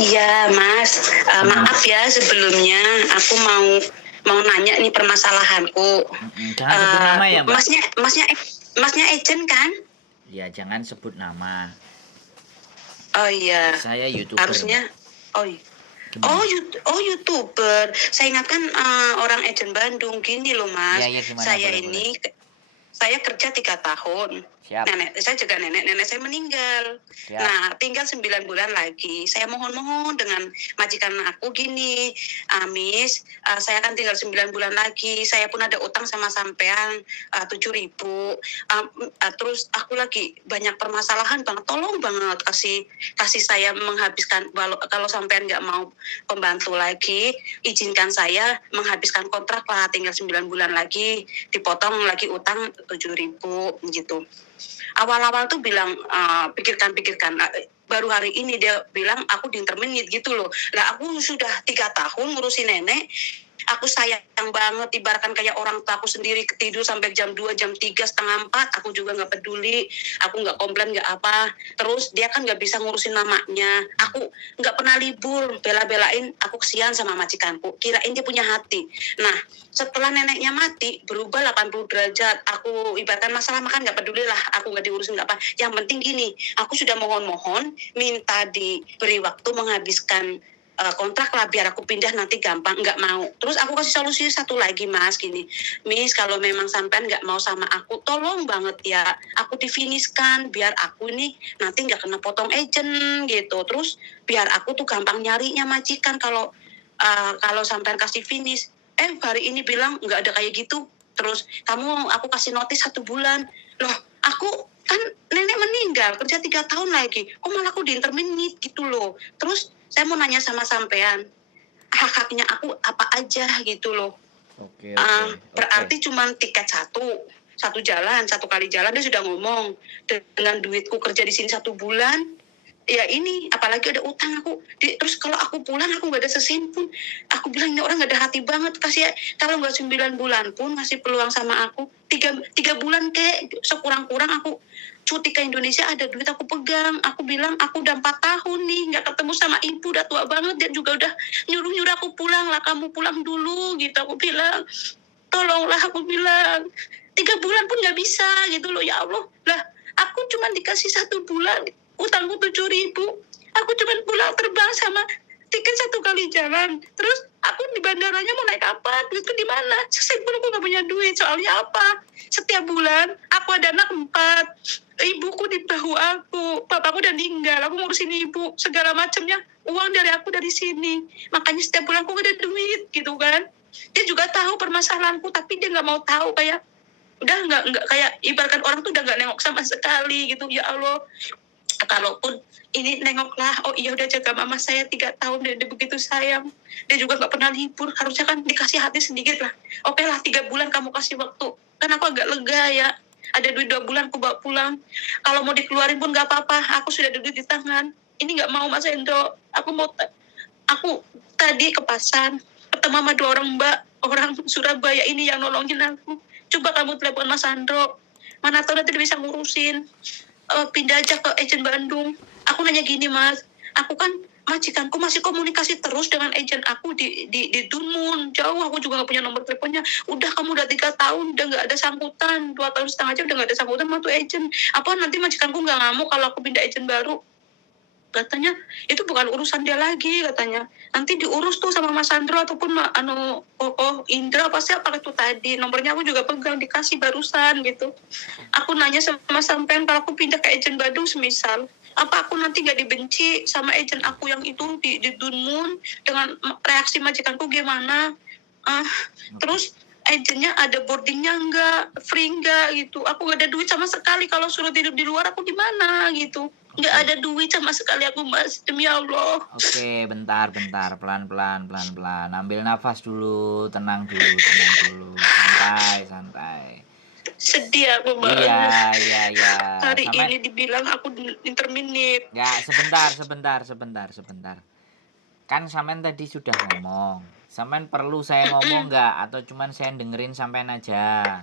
Iya, Mas. Maaf ya sebelumnya, aku mau nanya nih permasalahanku. Jangan sebut nama ya, Mbak. Masnya agent kan? Ya, jangan sebut nama. Oh iya. Saya YouTuber, Harusnya. Mbak. Oh iya. Gimana? YouTuber. Saya ingatkan orang agent Bandung. Gini loh, Mas. Iya, gimana? Boleh. Saya kerja 3 tahun. Siap. Saya juga nenek saya meninggal. Siap. Nah, tinggal 9 bulan lagi. Saya mohon dengan majikan aku gini, Miss, saya kan tinggal 9 bulan lagi. Saya pun ada utang sama sampean 7.000. Terus aku lagi banyak permasalahan banget. Tolong banget kasih saya menghabiskan, kalau sampean nggak mau pembantu lagi, izinkan saya menghabiskan kontrak lah. Tinggal 9 bulan lagi, dipotong lagi utang 7.000 gitu. Awal-awal tuh bilang pikirkan. Baru hari ini dia bilang aku diinterminate gitu loh. Lah aku sudah 3 tahun ngurusin nenek. Aku sayang banget, ibaratkan kayak orang tua aku sendiri, ketidur sampai jam 2, jam 3, setengah 4, aku juga nggak peduli, aku nggak komplain, nggak apa. Terus dia kan nggak bisa ngurusin mamanya, aku nggak pernah libur, bela-belain, aku kesian sama majikanku, kirain dia punya hati. Nah, setelah neneknya mati, berubah 80 derajat, aku ibaratkan masalah makan nggak peduli lah, aku nggak diurusin nggak apa. Yang penting gini, aku sudah mohon minta diberi waktu menghabiskan kontrak lah biar aku pindah nanti gampang, nggak mau. Terus aku kasih solusi satu lagi, Mas, gini, Miss, kalau memang sampean nggak mau sama aku, tolong banget ya aku difinishkan biar aku ini nanti nggak kena potong agent gitu. Terus biar aku tuh gampang nyarinya majikan kalau sampean kasih finish. Hari ini bilang nggak ada kayak gitu. Terus aku kasih notis 1 bulan. Loh, aku kan nenek meninggal, kerja 3 tahun lagi, kok malah aku diinterminate gitu loh. Terus saya mau nanya sama sampean, hak-haknya aku apa aja gitu loh. Oke. Berarti cuma tiket satu kali jalan dia sudah ngomong, dengan duitku kerja di sini 1 bulan, ya ini apalagi ada utang aku. Terus kalau aku pulang aku nggak ada sesen pun. Aku bilang ini orang nggak ada hati banget, kasih kalau nggak 9 bulan pun ngasih peluang sama aku. 3 bulan kayak sekurang-kurang aku cuti ke Indonesia, ada duit aku pegang. Aku bilang aku udah 4 tahun nih nggak ketemu sama ibu, udah tua banget, dia juga udah nyuruh aku pulang lah, kamu pulang dulu gitu. Aku bilang tolonglah, aku bilang 3 bulan pun nggak bisa gitu loh. Ya Allah lah, aku cuma dikasih 1 bulan, utangku 7.000. Aku cuma pulang terbang sama tiket 1 kali jalan. Terus aku di bandaranya mau naik apa? Duitku di mana? Saya pun aku nggak punya duit. Soalnya apa? Setiap bulan aku ada anak 4. Ibuku di bahu aku. Papaku udah meninggal. Aku ngurusin ibu segala macamnya. Uang dari aku dari sini. Makanya setiap bulan aku gak ada duit gitu kan. Dia juga tahu permasalahanku, tapi dia nggak mau tahu, kayak udah nggak kayak ibaratkan orang tuh udah nggak nengok sama sekali gitu. Ya Allah, kalaupun ini nengoklah, oh iya udah jaga mama saya 3 tahun, dia begitu sayang, dia juga nggak pernah libur, harusnya kan dikasih hati sedikit lah. Oke lah, 3 bulan kamu kasih waktu, kan aku agak lega ya, ada duit 2 bulan aku bawa pulang, kalau mau dikeluarin pun nggak apa-apa, aku sudah ada duit di tangan. Ini nggak mau, Mas Hendro, aku tadi ke pasar ketemu sama 2 orang orang Surabaya ini yang nolongin aku. Coba kamu telepon Mas Andro, mana tahu nanti dia bisa ngurusin, pindah aja ke agent Bandung. Aku nanya gini, Mas, aku kan majikanku masih komunikasi terus dengan agent aku di Dunmun, jauh, aku juga nggak punya nomor teleponnya. Udah, kamu udah 3 tahun udah nggak ada sangkutan, 2 tahun setengah aja udah nggak ada sangkutan sama tuh agent. Apa nanti majikanku nggak ngamuk kalau aku pindah agent baru? Katanya itu bukan urusan dia lagi, katanya nanti diurus tuh sama Mas Sandro ataupun Indra, pasti apa itu tadi, nomornya aku juga pegang, dikasih barusan gitu. Aku nanya sama sampean, kalau aku pindah ke agent Bandung semisal, apa aku nanti gak dibenci sama agent aku yang itu di Dunmun, dengan reaksi majikanku gimana? Terus agentnya ada boardingnya nggak, free nggak gitu. Aku gak ada duit sama sekali, kalau suruh tidur di luar aku gimana gitu. Nggak ada duit sama sekali aku, Mas, demi Allah. Oke, bentar, pelan-pelan. Ambil nafas dulu, tenang dulu. Santai. Sedih aku banget. Iya. Hari ini dibilang aku interminate. Ya, sebentar. Kan sampean tadi sudah ngomong. Sampean perlu saya ngomong nggak? Atau cuman saya dengerin sampean aja?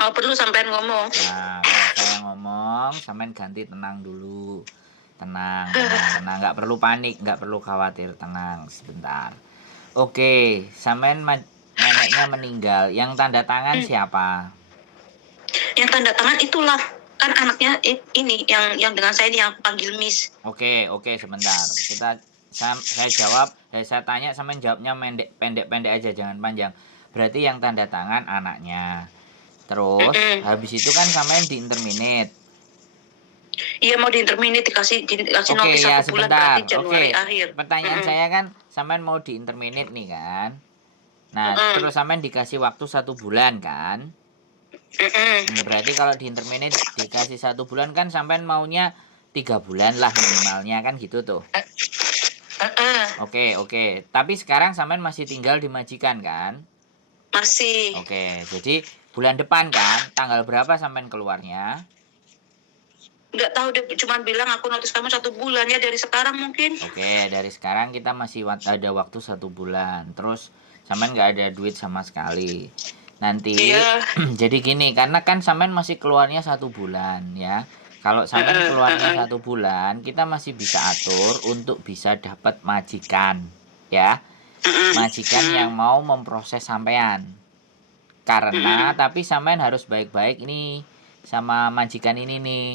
Oh, perlu sampean ngomong. Nah, kalau saya ngomong, sampean ganti tenang dulu. tenang, nggak perlu panik, nggak perlu khawatir, tenang sebentar. Oke, sampean neneknya meninggal, yang tanda tangan siapa? Yang tanda tangan itulah kan anaknya ini yang dengan saya ini yang panggil Miss. Oke, sebentar. Saya jawab, saya tanya sampean jawabnya pendek-pendek aja, jangan panjang. Berarti yang tanda tangan anaknya. Terus habis itu kan sampean di interminate. Iya mau diinterminate dikasih Oke, notis ya 1 bulan berarti sebentar. Januari Oke, akhir. pertanyaan saya kan sampean mau di interminate nih kan. Nah, terus sampean dikasih waktu 1 bulan kan. Berarti kalau di interminate dikasih 1 bulan kan sampean maunya 3 bulan lah minimalnya kan gitu tuh. Oke. Tapi sekarang sampean masih tinggal di majikan kan? Masih. Oke, jadi bulan depan kan, tanggal berapa sampean keluarnya? Nggak tahu dia cuma bilang aku notis kamu 1 bulan ya dari sekarang mungkin. Oke, dari sekarang kita masih ada waktu 1 bulan. Terus sampean nggak ada duit sama sekali. Nanti Iya. jadi gini, karena kan sampean masih keluarnya 1 bulan ya. Kalau sampean keluarnya 1 bulan, kita masih bisa atur untuk bisa dapat majikan ya. Majikan yang mau memproses sampean. Karena tapi sampean harus baik-baik ini sama majikan ini nih.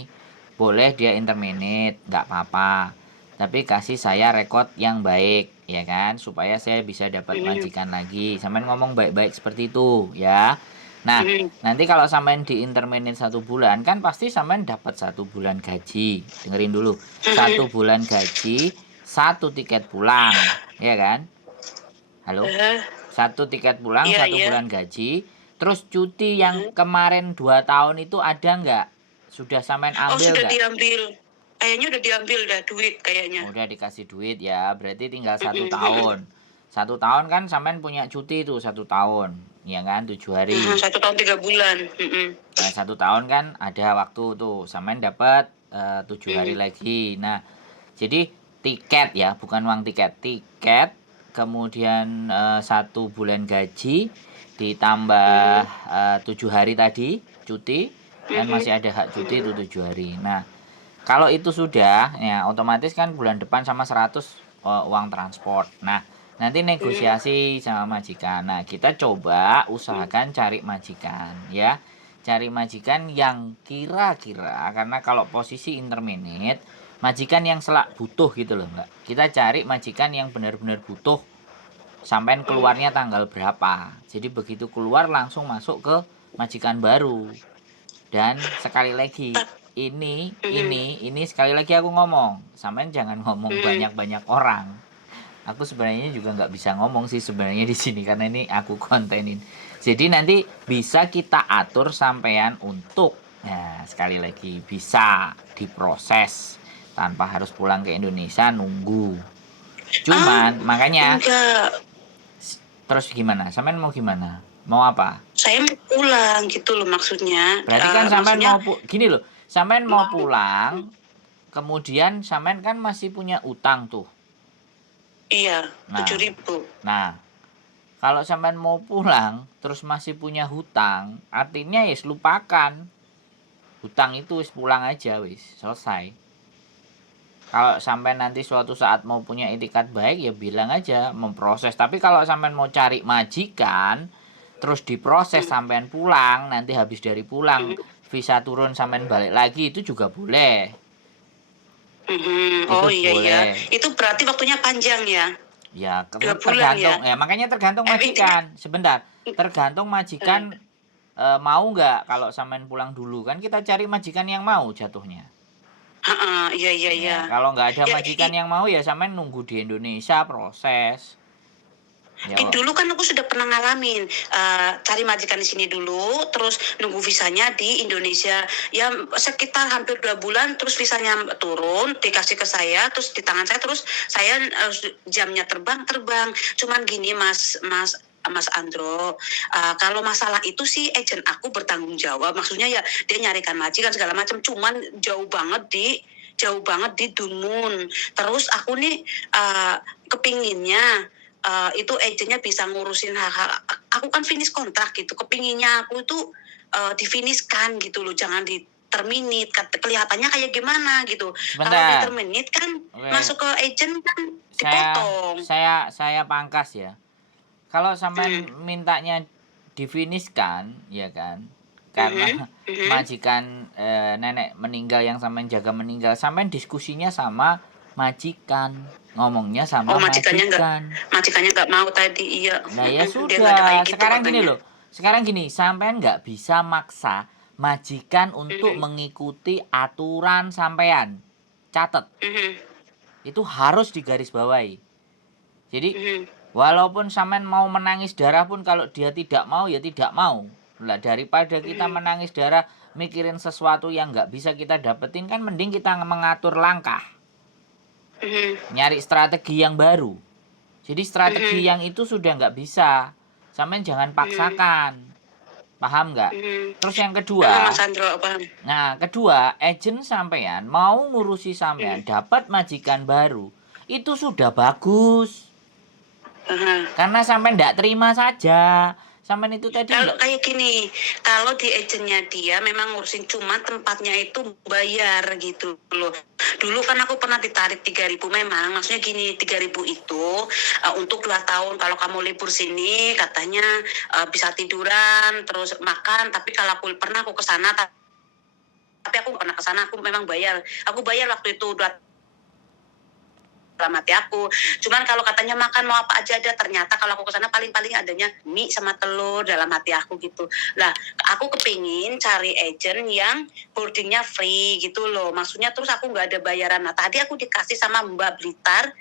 Boleh dia interminate, nggak apa-apa. Tapi kasih saya rekod yang baik, ya kan? Supaya saya bisa dapat majikan lagi. Sampean ngomong baik-baik seperti itu, ya. Nah, nanti kalau sampean di interminate 1 bulan, kan pasti sampean dapat 1 bulan gaji. Dengerin dulu. 1 bulan gaji, 1 tiket pulang, ya kan? Halo? 1 tiket pulang, Iya, 1 bulan gaji. Terus cuti yang kemarin 2 tahun itu ada nggak? Sudah sampean Oh ambil sudah nggak? diambil. Kayaknya udah diambil dah duit kayaknya. Udah dikasih duit ya, berarti tinggal 1 tahun. 1 tahun kan sampean punya cuti tuh 1 tahun, ya kan? 7 hari. 1 tahun 3 bulan. Nah, 1 tahun kan ada waktu tuh, sampean dapat 7 hari lagi. Nah, jadi tiket ya, bukan uang tiket, tiket, kemudian 1 bulan gaji ditambah 7 hari tadi cuti, kan masih ada hak cuti itu 7 hari. Nah, kalau itu sudah, ya otomatis kan bulan depan sama 100 uang transport. Nah, nanti negosiasi sama majikan. Nah, kita coba usahakan cari majikan ya. Cari majikan yang kira-kira, karena kalau posisi interminate, majikan yang butuh gitu loh, Mbak. Kita cari majikan yang benar-benar butuh. Sampai keluarnya tanggal berapa. Jadi begitu keluar langsung masuk ke majikan baru. Dan sekali lagi, ini sekali lagi aku ngomong, sampean jangan ngomong banyak-banyak orang. Aku sebenarnya juga nggak bisa ngomong sih sebenarnya di sini karena ini aku kontenin. Jadi nanti bisa kita atur sampean untuk, nah sekali lagi bisa diproses tanpa harus pulang ke Indonesia nunggu. Cuman makanya Enggak. terus gimana? Sampean mau gimana? Mau apa? Saya mau pulang gitu loh maksudnya. Berarti kan sampean mau gini loh, sampean mau pulang, kemudian sampean kan masih punya utang tuh. Iya, Nah, 7.000. Nah, kalau sampean mau pulang terus masih punya hutang, artinya ya lupakan. Hutang itu wis pulang aja wis, selesai. Kalau sampean nanti suatu saat mau punya itikat baik ya bilang aja memproses. Tapi kalau sampean mau cari majikan terus diproses sampean pulang, nanti habis dari pulang visa turun sampean balik lagi itu juga boleh. Oh Itu iya boleh. Itu berarti waktunya panjang ya? Ya, 2 bulan tergantung ya, makanya tergantung majikan. Sebentar, tergantung majikan mau nggak kalau sampean pulang dulu kan kita cari majikan yang mau jatuhnya. Iya. Ya, kalau nggak ada majikan yang mau ya sampean nunggu di Indonesia proses. Ya, dulu kan aku sudah pernah ngalamin cari majikan di sini dulu, terus nunggu visanya di Indonesia ya sekitar hampir 2 bulan, terus visanya turun dikasih ke saya, terus di tangan saya, terus saya jamnya terbang. Cuman gini Mas Andro, kalau masalah itu sih agent aku bertanggung jawab, maksudnya ya dia nyarikan majikan segala macam, cuman jauh banget di Dunmun. Terus aku nih kepinginnya itu agentnya bisa ngurusin hal-hal, aku kan finish kontrak gitu, kepinginnya aku itu difinishkan gitu loh, jangan terminate, kelihatannya kayak gimana gitu. Kalau di Sebentar. terminate kan Oke, masuk ke agent kan saya dipotong. saya pangkas ya. Kalau Hmm. sampean mintanya difiniskan, ya kan? Karena Mhm, mhm. majikan nenek meninggal yang sampean jaga meninggal, sampean diskusinya sama majikan, ngomongnya Oh, sama majikan. majikannya nggak mau tadi, iya, Nah ya dia nggak ada kayak sudah, gitu sekarang gini katanya. loh. Sekarang gini, sampean nggak bisa maksa majikan untuk Mhm, mengikuti aturan sampean. Catat, mhm, itu harus digarisbawahi. Jadi mhm, walaupun sampean mau menangis darah pun kalau dia tidak mau ya tidak mau. Lah daripada kita mhm, menangis darah mikirin sesuatu yang nggak bisa kita dapetin kan mending kita mengatur langkah, mhm, nyari strategi yang baru. Jadi strategi mhm, yang itu sudah nggak bisa. Sampean jangan mhm, paksakan. Paham nggak? mhm. Terus yang Heeh, kedua, Mas Andro, paham. nah kedua, agent sampean mau ngurusi sampean Mhm, dapat majikan baru. Itu sudah bagus. heeh. Karena sampean nggak terima saja. Sampean itu tadi Kalau nggak. kayak gini, kalau di agentnya dia memang ngurusin cuma tempatnya itu bayar gitu loh. Dulu kan aku pernah ditarik 3.000 memang, maksudnya gini 3.000 itu untuk 2 tahun kalau kamu libur sini katanya bisa tiduran terus makan, tapi kalau aku ke sana tapi aku nggak pernah ke sana, aku memang bayar. Aku bayar waktu itu 2 dalam hati aku. Cuman kalau katanya makan mau apa aja ada, ternyata kalau aku ke sana paling-paling adanya mie sama telur dalam hati aku gitu. Lah, aku kepingin cari agent yang boardingnya free gitu loh. Maksudnya terus aku nggak ada bayaran. Nah, tadi aku dikasih sama Mbak Blitar,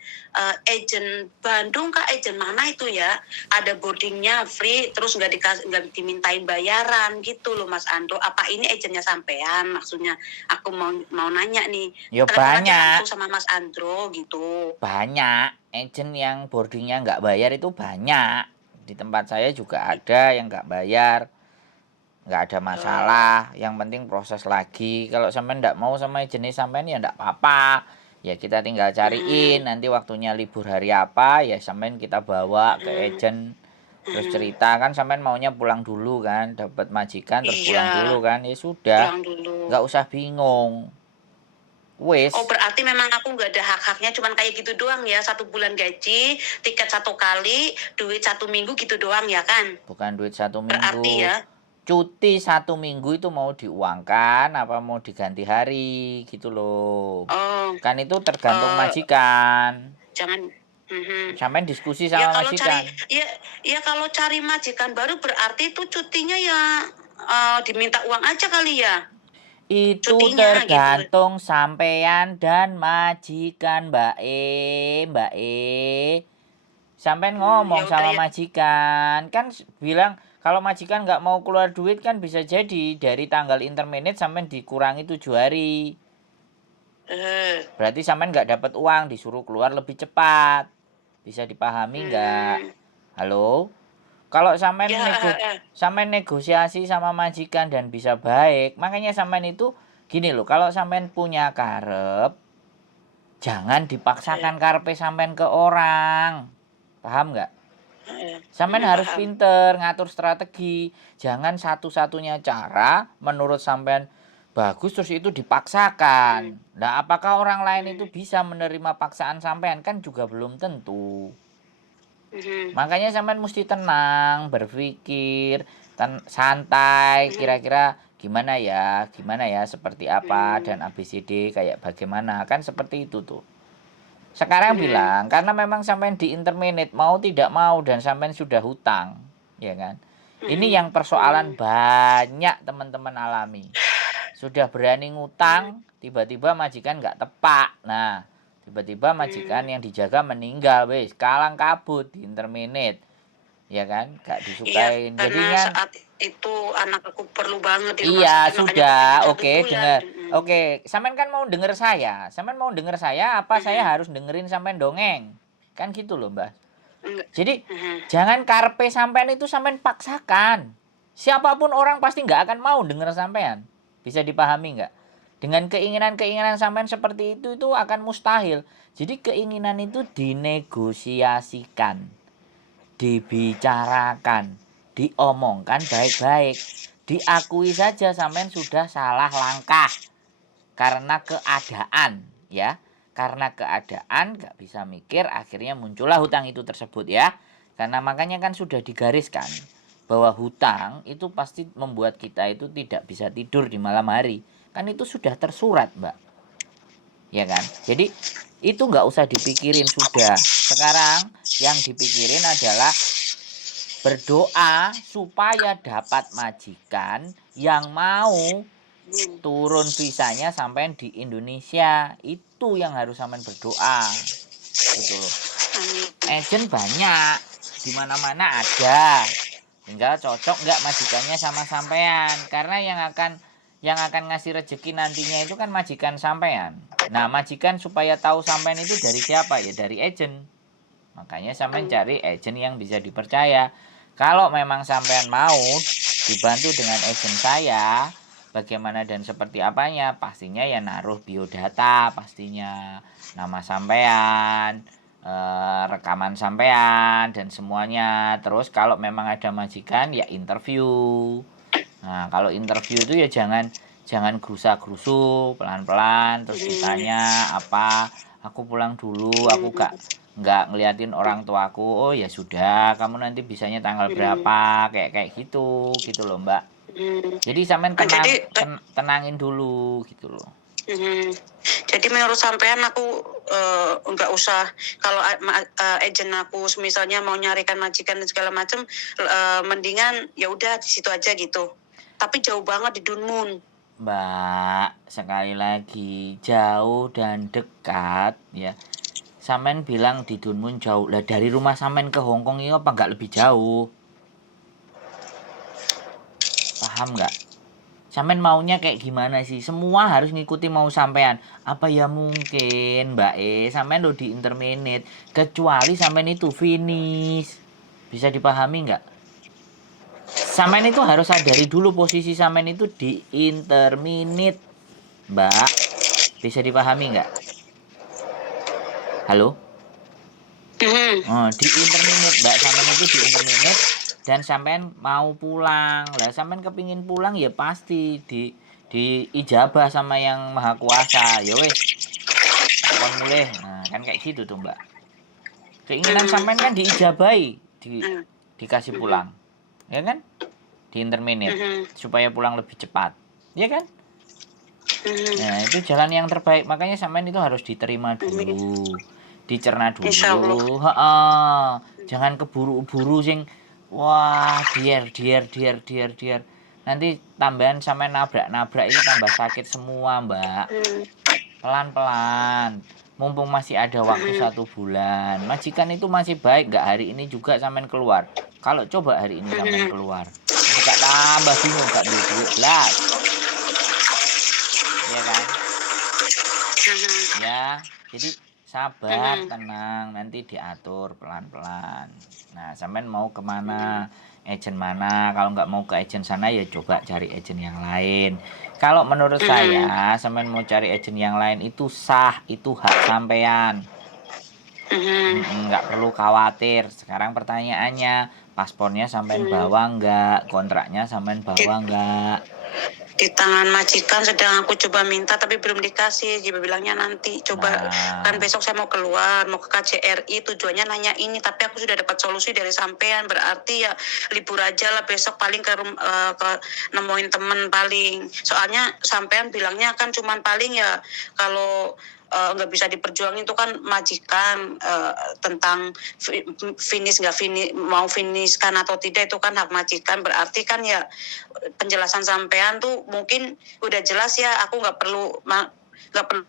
agent Bandung kah, agent mana itu ya? Ada boardingnya free, terus nggak dimintain bayaran gitu loh Mas Ando. Apa ini agentnya sampean? Maksudnya aku mau nanya nih, Ya telepon aja banyak, langsung sama Mas Andro gitu. banyak agent yang boardingnya nggak bayar itu banyak. Di tempat saya juga ada yang nggak bayar, nggak ada masalah. Yang penting proses lagi. Kalau sampean nggak mau sama jenis sampean ya nggak apa-apa. Ya kita tinggal cariin. Mhm, Nanti waktunya libur hari apa ya sampean kita bawa ke mhm, agent. Terus mhm. cerita kan sampean maunya pulang dulu kan, dapat majikan terus Iya, pulang dulu kan. Ya sudah, pulang dulu. nggak usah bingung. Oh, Wis, berarti memang aku nggak ada hak-haknya, cuman kayak gitu doang ya, 1 bulan gaji, tiket 1 kali, duit 1 minggu gitu doang ya kan? bukan duit 1 minggu. Berarti ya. Cuti 1 minggu itu mau diuangkan apa mau diganti hari gitu loh. Oh, Kan itu tergantung eh majikan. jangan. Mhm. Sampai diskusi Ya sama kalau cari, majikan. ya, ya kalau cari majikan baru berarti itu cutinya ya diminta uang aja kali ya, Itu cutinya gitu. tergantung sampean dan majikan, Mbak Mbak Sampean Ya ngomong udah sama ya. majikan, kan bilang kalau majikan nggak mau keluar duit kan bisa jadi dari tanggal interminate sampean dikurangi 7 hari. Eh, Berarti sampean nggak dapat uang, disuruh keluar lebih cepat. Bisa dipahami nggak? hmm, Halo? Kalau ya, sampean negosiasi sama majikan dan bisa baik, makanya sampean itu gini loh, kalau sampean punya karep, jangan dipaksakan karepe sampean ke orang. Paham nggak? Sampean harus paham. pinter ngatur strategi. Jangan satu-satunya cara menurut sampean bagus terus itu dipaksakan. Hmm, Nah, apakah orang lain itu hmm, bisa menerima paksaan sampean kan juga belum tentu. mhm, Makanya sampean mesti tenang, berpikir, santai, mhm, kira-kira gimana ya, seperti apa hmm, dan ABCD kayak bagaimana, kan seperti itu tuh. Sekarang mhm, bilang karena memang sampean di interminate mau tidak mau dan sampean sudah hutang, ya kan? Ini mhm, yang persoalan mhm, banyak teman-teman alami. Sudah berani mhm, ngutang, tiba-tiba majikan nggak tepak. Nah, tiba-tiba majikan mhm. yang dijaga meninggal, wes kalang kabut di interminate, ya kan? Nggak Iya, disukain. karena Jadinya saat itu anak aku perlu banget di rumah iya sakit, makanya aku pengen sudah, satu oke bulan. dengar. Mhm, Oke, sampean kan mau denger saya. Sampean mau denger saya apa saya mhm, harus dengerin sampean dongeng? Kan gitu loh, Mbak. enggak, Jadi mhm, jangan karpe sampean itu sampean paksakan. Siapapun orang pasti nggak akan mau denger sampean. Bisa dipahami nggak? Dengan keinginan-keinginan sampean seperti itu akan mustahil. Jadi keinginan itu dinegosiasikan, dibicarakan, diomongkan baik-baik. diakui saja sampean sudah salah langkah karena keadaan ya. Karena keadaan nggak bisa mikir, akhirnya muncullah hutang itu tersebut ya. Karena makanya kan sudah digariskan bahwa hutang itu pasti membuat kita itu tidak bisa tidur di malam hari. Kan itu sudah tersurat, Mbak. Ya kan? Jadi itu nggak usah dipikirin sudah. Sekarang yang dipikirin adalah berdoa supaya dapat majikan yang mau turun visanya sampai di Indonesia. Itu yang harus sampean berdoa. Gitu loh. Agent banyak, di mana-mana ada. Tinggal cocok nggak majikannya sama sampean. Karena yang akan ngasih rezeki nantinya itu kan majikan sampean. Nah, majikan supaya tahu sampean itu dari siapa? Ya dari agent. Makanya sampean cari agent yang bisa dipercaya. Kalau memang sampean mau dibantu dengan agent saya, bagaimana dan seperti apanya, pastinya ya naruh biodata, pastinya nama sampean, rekaman sampean dan semuanya. Terus kalau memang ada majikan ya interview. Nah, kalau interview itu ya jangan gerusa-gerusu, pelan-pelan terus ditanya apa, aku pulang dulu, aku nggak ngeliatin orang tuaku. Oh ya sudah, kamu nanti bisanya tanggal berapa, kayak gitu loh Mbak. Jadi sampean tenangin dulu gitu loh. Jadi menurut sampean aku nggak usah, kalau agent aku misalnya mau nyarikan majikan dan segala macam, mendingan ya udah di situ aja gitu. Tapi jauh banget di Dunmun. Mbak, sekali lagi jauh dan dekat ya. Sampean bilang di Dunmun jauh, lah dari rumah sampean ke Hongkong ini apa nggak lebih jauh? Paham nggak? Sampean maunya kayak gimana sih? Semua harus ngikuti mau sampean. Apa ya mungkin Mbak sampean lo di interminate, kecuali sampean itu finish. Bisa dipahami nggak? Sampean itu harus sadari dulu posisi sampean itu di interminate, Mbak. Bisa dipahami nggak? Halo? Oh, di interminate, Mbak. Sampean itu di interminate dan sampean mau pulang. Lah sampean kepingin pulang ya pasti di ijabah sama yang maha kuasa. Ya wes, takon mulih. Nah, kan kayak gitu tuh, Mbak. Keinginan sampean kan diijabahi, dikasih pulang. Ya kan? Di interminate supaya pulang lebih cepat. Ya kan? Nah, itu jalan yang terbaik. Makanya sampean itu harus diterima dulu. Dicerna dulu. Jangan keburu-buru sing wah, dier. Nanti tambahan sampai nabrak itu tambah sakit semua, Mbak. Pelan-pelan. Mumpung masih ada waktu 1 bulan. Majikan itu masih baik, nggak hari ini juga sampean keluar. Kalau coba hari ini sampean keluar, nggak tambah bingung, nggak duit belas. Ya kan? Ya, jadi sabar, tenang, nanti diatur pelan-pelan. Nah, sampean mau kemana, agent mana? Kalau nggak mau ke agent sana ya coba cari agent yang lain. Kalau menurut saya, sampean mau cari agent yang lain itu sah, itu hak sampean. Nggak perlu khawatir. Sekarang pertanyaannya, paspornya sampean bawa nggak? Kontraknya sampean bawa nggak? Di tangan majikan sedang aku coba minta tapi belum dikasih. Dia bilangnya nanti coba. Kan besok saya mau keluar, mau ke KJRI, tujuannya nanya ini, tapi aku sudah dapat solusi dari sampean. Berarti ya libur aja lah besok, paling ke nemuin temen paling. Soalnya sampean bilangnya kan cuman paling ya kalau nggak bisa diperjuangin itu kan majikan, tentang finish nggak finish, mau finish kan atau tidak itu kan hak majikan. Berarti kan ya penjelasan sampean tuh mungkin udah jelas ya, aku nggak perlu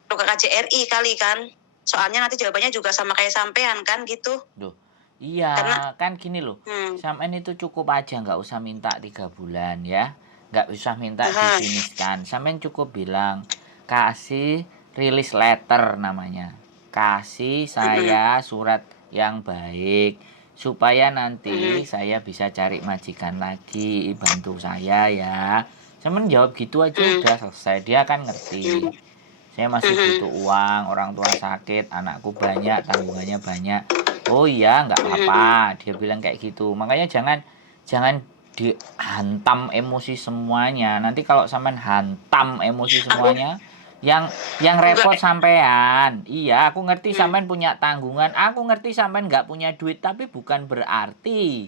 ke KJRI kali kan, soalnya nanti jawabannya juga sama kayak sampean kan gitu. Duh, iya. Karena kan gini loh, sampean itu cukup aja nggak usah minta 3 bulan ya, nggak usah minta difinishkan. Sampean cukup bilang kasih release letter namanya, kasih saya surat yang baik supaya nanti saya bisa cari majikan lagi, bantu saya ya. Sampean jawab gitu aja udah selesai, dia kan ngerti. Saya masih butuh uang, orang tua sakit, anakku banyak, tanggungannya banyak. Oh iya, nggak apa-apa, dia bilang kayak gitu. Makanya jangan dihantam emosi semuanya. Nanti kalau sampean hantam emosi semuanya, yang repot sampean. Iya, aku ngerti sampean punya tanggungan, aku ngerti sampean nggak punya duit, tapi bukan berarti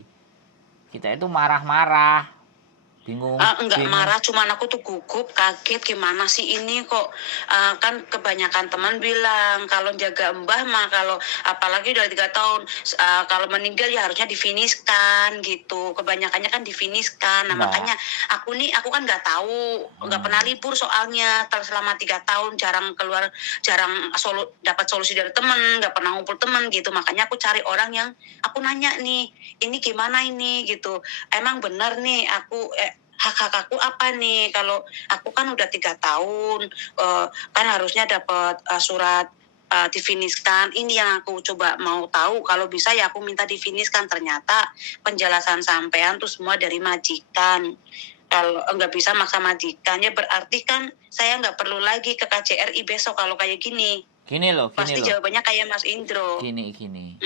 kita itu marah-marah, bingung. Enggak marah, cuman aku tuh gugup, kaget gimana sih ini kok. Kan kebanyakan teman bilang kalau jaga mbah mah kalau apalagi udah 3 tahun kalau meninggal ya harusnya difiniskan gitu. Kebanyakannya kan difiniskan. Nah, makanya aku kan nggak tahu, nggak pernah libur soalnya selama 3 tahun, jarang keluar, jarang dapat solusi dari teman, nggak pernah ngumpul teman gitu. Makanya aku cari orang yang aku nanya nih, ini gimana ini gitu. Emang benar nih aku hak aku apa nih, kalau aku kan udah 3 tahun kan harusnya dapat surat difiniskan. Ini yang aku coba mau tahu, kalau bisa ya aku minta difiniskan. Ternyata penjelasan sampean tuh semua dari majikan. Kalau nggak bisa maksa majikannya, berarti kan saya nggak perlu lagi ke KJRI besok kalau kayak gini. Gini loh. Pasti jawabannya kayak Mas Indro. Gini.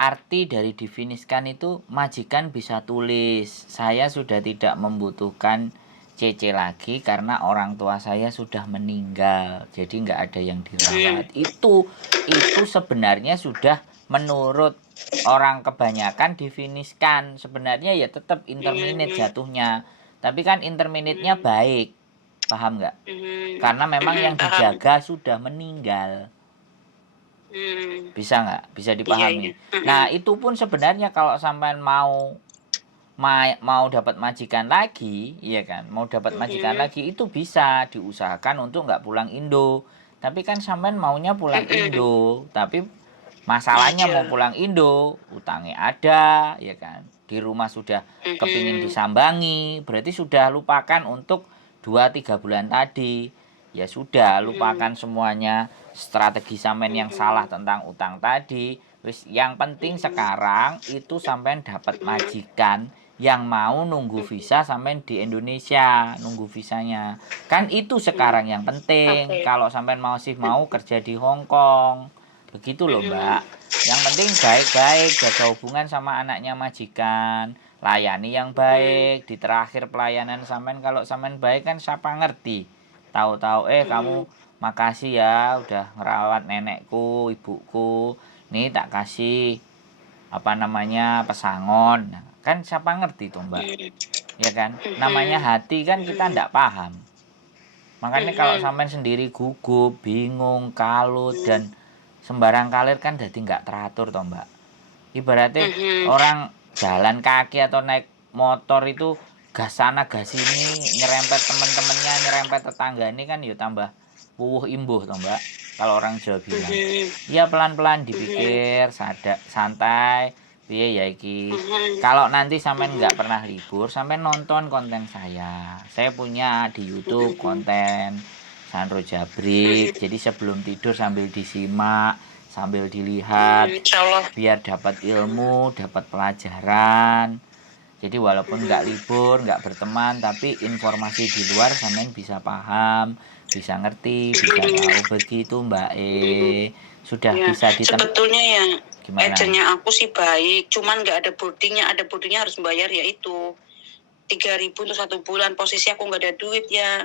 Arti dari difiniskan itu majikan bisa tulis, saya sudah tidak membutuhkan CC lagi karena orang tua saya sudah meninggal, jadi nggak ada yang dirawat. Itu sebenarnya sudah menurut orang kebanyakan difiniskan. Sebenarnya ya tetap interminate jatuhnya, tapi kan interminate-nya baik, paham nggak? Karena memang yang dijaga sudah meninggal. Bisa nggak? Bisa dipahami. Iya. Nah, itu pun sebenarnya kalau sampean mau dapat majikan lagi, iya kan? Mau dapat majikan lagi itu bisa diusahakan untuk nggak pulang Indo. Tapi kan sampean maunya pulang Indo, tapi masalahnya mau pulang Indo, utangnya ada, ya kan? Di rumah sudah kepingin disambangi, berarti sudah lupakan untuk 2-3 bulan tadi. Ya sudah, lupakan semuanya strategi sampean yang salah tentang utang tadi. Wis, yang penting sekarang itu sampean dapat majikan yang mau nunggu visa sampean di Indonesia, nunggu visanya. Kan itu sekarang yang penting. Kalau sampean mau kerja di Hong Kong. Begitu loh, Mbak. Yang penting baik-baik, jaga hubungan sama anaknya majikan, layani yang baik. Di terakhir pelayanan sampean, kalau sampean baik kan siapa ngerti. Tahu-tahu kamu makasih ya udah ngerawat nenekku, ibuku. Nih tak kasih pesangon. Nah, kan siapa ngerti tuh, Mbak. Ya kan? Namanya hati kan kita ndak paham. Makanya kalau sampean sendiri gugup, bingung, kalut dan sembarang kalir kan jadi nggak teratur toh, Mbak. Ibaratnya orang jalan kaki atau naik motor itu gas sana gas sini, nyerempet temen-temennya, nyerempet tetangga ini kan ya tambah wuh imbuh toh, Mbak. Kalau orang Jawa bilang. Ya pelan-pelan dipikir, santai, piye ya iki. Kalau nanti sampean nggak pernah libur, sampean nonton konten saya. Saya punya di YouTube konten Sandro Jabrik. Jadi sebelum tidur sambil disimak, sambil dilihat, biar dapat ilmu, dapat pelajaran. Jadi walaupun nggak libur, nggak berteman, tapi informasi di luar sampean bisa paham, bisa ngerti, bisa tahu. Begitu, Mbak Sudah ya, bisa sebetulnya ya agennya aku sih baik, cuman nggak ada boardingnya. Ada boardingnya harus bayar, yaitu 3.000 untuk 1 bulan. Posisi aku nggak ada duit ya.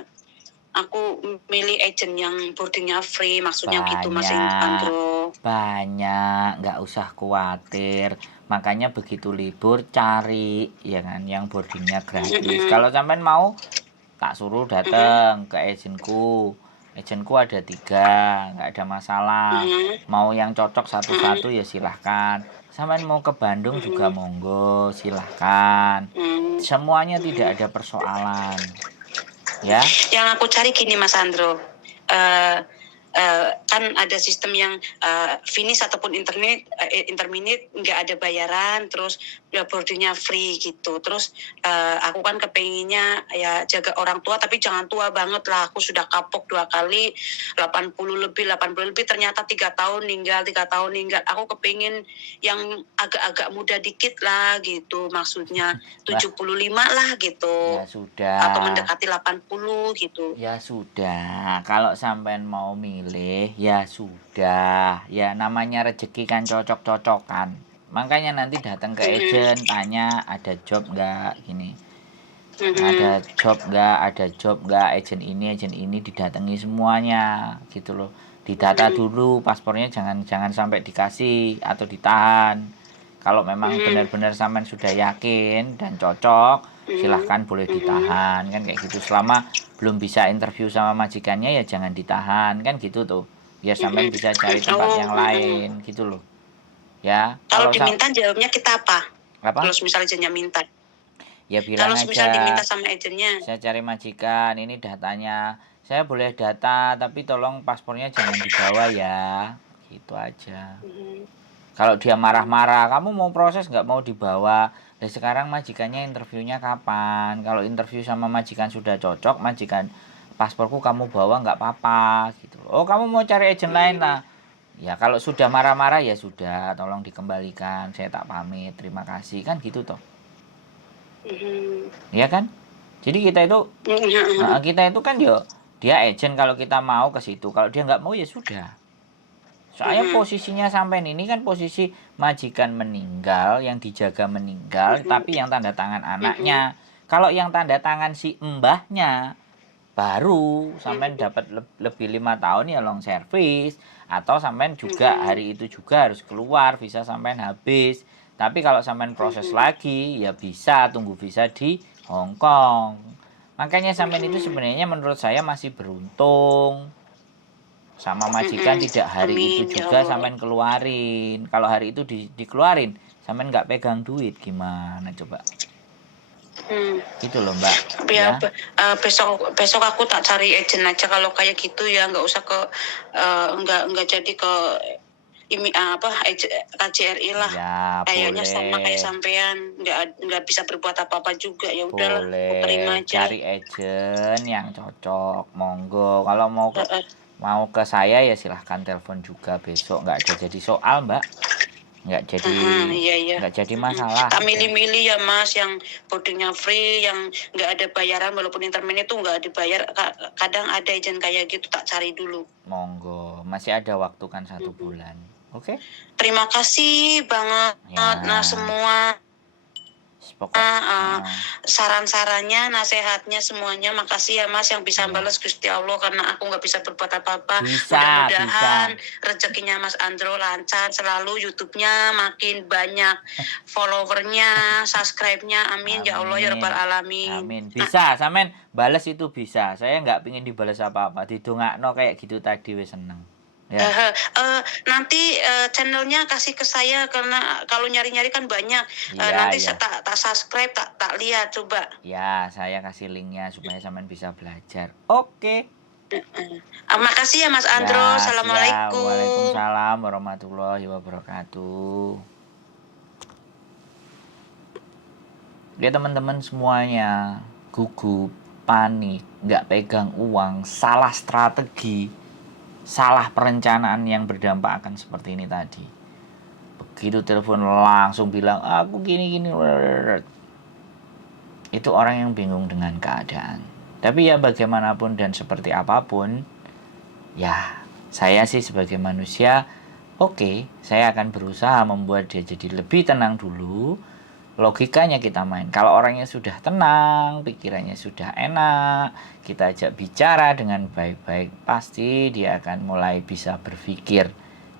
Aku milih agent yang boardingnya free, maksudnya gitu, Mas Indro. Banyak, nggak usah khawatir. Makanya begitu libur cari ya kan yang boardingnya gratis. Kalau sampean mau tak suruh datang ke agentku. Agentku ada 3, nggak ada masalah. Mau yang cocok satu-satu ya silahkan. Sampean mau ke Bandung juga monggo, silahkan. Semuanya tidak ada persoalan. Ya. Yang aku cari gini, Mas Andro. Kan ada sistem yang finish ataupun interminate nggak ada bayaran, terus boardingnya free gitu. Terus aku kan kepenginnya ya jaga orang tua, tapi jangan tua banget lah. Aku sudah kapok 2 kali, 80 lebih, ternyata 3 tahun ninggal. Aku kepingin yang agak-agak muda dikit lah gitu, maksudnya 75 lah gitu. Ya sudah. Atau mendekati 80 gitu. Ya sudah, kalau sampean mau milih ya sudah. Ya namanya rezeki kan cocok-cocokan. Makanya nanti datang ke agent, tanya ada job nggak, gini. Ada job nggak, agent ini didatangi semuanya, gitu loh. Didata dulu paspornya, jangan sampai dikasih atau ditahan. Kalau memang benar-benar sampean sudah yakin dan cocok, silahkan boleh ditahan, kan kayak gitu. Selama belum bisa interview sama majikannya ya jangan ditahan, kan gitu tuh. Ya sampean bisa cari tempat yang lain, gitu loh. Ya, Kalau diminta jawabnya kita apa? apa? Kalau misalnya agennya minta. Ya bilang Kalau aja, misalnya diminta sama agennya. saya cari majikan, ini datanya. Saya boleh data, tapi tolong paspornya jangan dibawa ya. Gitu aja. Kalau dia marah-marah, kamu mau proses nggak mau dibawa. Dan sekarang majikannya interviewnya kapan? Kalau interview sama majikan sudah cocok, majikan pasporku kamu bawa nggak apa-apa. Gitu. Oh kamu mau cari agent lain lah. Ya kalau sudah marah-marah ya sudah, tolong dikembalikan. Saya tak pamit, terima kasih, kan gitu toh. Ya kan? Jadi kita itu kan dia agent, kalau kita mau ke situ, kalau dia nggak mau ya sudah. Soalnya posisinya sampai ini kan posisi majikan meninggal, yang dijaga meninggal, tapi yang tanda tangan anaknya. Kalau yang tanda tangan si mbahnya, baru sampean dapat lebih 5 tahun ya long service, atau sampean juga hari itu juga harus keluar, visa sampean habis. Tapi kalau sampean proses lagi ya bisa tunggu visa di Hong Kong. Makanya sampean itu sebenarnya menurut saya masih beruntung. Sama majikan tidak hari itu juga sampean keluarin. Kalau hari itu dikeluarin, sampean nggak pegang duit, gimana coba? Gitu loh Mbak. Ya. Besok aku tak cari agent aja kalau kayak gitu ya, nggak usah ke nggak jadi ke KJRI lah. Ya, kayaknya boleh. sama kayak sampean, nggak bisa berbuat apa-apa juga, ya udahlah, aku terima aja. Cari agent yang cocok, monggo. Kalau mau ke saya ya silahkan telepon juga besok, nggak ada jadi soal Mbak. Nggak jadi masalah. Tak milih-milih ya Mas, yang boardingnya free, yang nggak ada bayaran, walaupun internet itu nggak dibayar. Kadang ada agent kayak gitu, tak cari dulu. Monggo, masih ada waktu kan 1 bulan. Oke? Terima kasih banget. Nah semua saran-sarannya, nasihatnya, semuanya makasih ya Mas, yang bisa balas Gusti Allah, karena aku nggak bisa berbuat apa-apa. Mudah-mudahan rezekinya Mas Andro lancar selalu, YouTube-nya makin banyak followernya, subscribe-nya, amin ya Allah ya Rabbal Alamin. Amin. Bisa sampean balas itu bisa. Saya nggak pingin dibalas apa-apa, didongakno kayak gitu tadi wis seneng. Ya. Nanti channelnya kasih ke saya, karena kalau nyari-nyari kan banyak. Nanti saya tak subscribe, tak lihat coba. Ya, saya kasih linknya supaya sampean bisa belajar. Oke. Makasih ya Mas Andro. Assalamualaikum. Waalaikumsalam warahmatullahi wabarakatuh. Ya teman-teman semuanya, gugup, panik, nggak pegang uang, salah strategi, salah perencanaan yang berdampak akan seperti ini tadi. Begitu telepon langsung bilang aku gini. Itu orang yang bingung dengan keadaan. Tapi ya bagaimanapun dan seperti apapun, ya saya sih sebagai manusia, saya akan berusaha membuat dia jadi lebih tenang dulu. Logikanya kita main. Kalau orangnya sudah tenang, pikirannya sudah enak, kita ajak bicara dengan baik-baik, pasti dia akan mulai bisa berpikir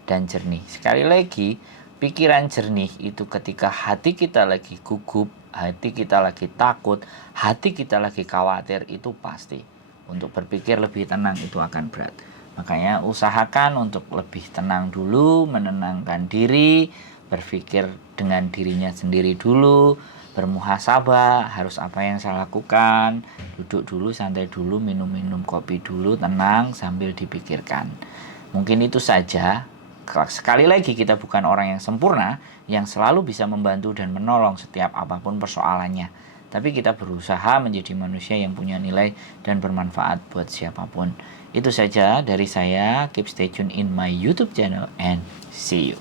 dan jernih. Sekali lagi, pikiran jernih itu ketika hati kita lagi gugup, hati kita lagi takut, hati kita lagi khawatir, itu pasti. Untuk berpikir lebih tenang itu akan berat. Makanya usahakan untuk lebih tenang dulu, menenangkan diri, berpikir dengan dirinya sendiri dulu, bermuhasabah, harus apa yang saya lakukan, duduk dulu, santai dulu, minum kopi dulu, tenang sambil dipikirkan. Mungkin itu saja. Sekali lagi, kita bukan orang yang sempurna, yang selalu bisa membantu dan menolong setiap apapun persoalannya. Tapi kita berusaha menjadi manusia yang punya nilai dan bermanfaat buat siapapun. Itu saja dari saya. Keep stay tune in my YouTube channel and see you.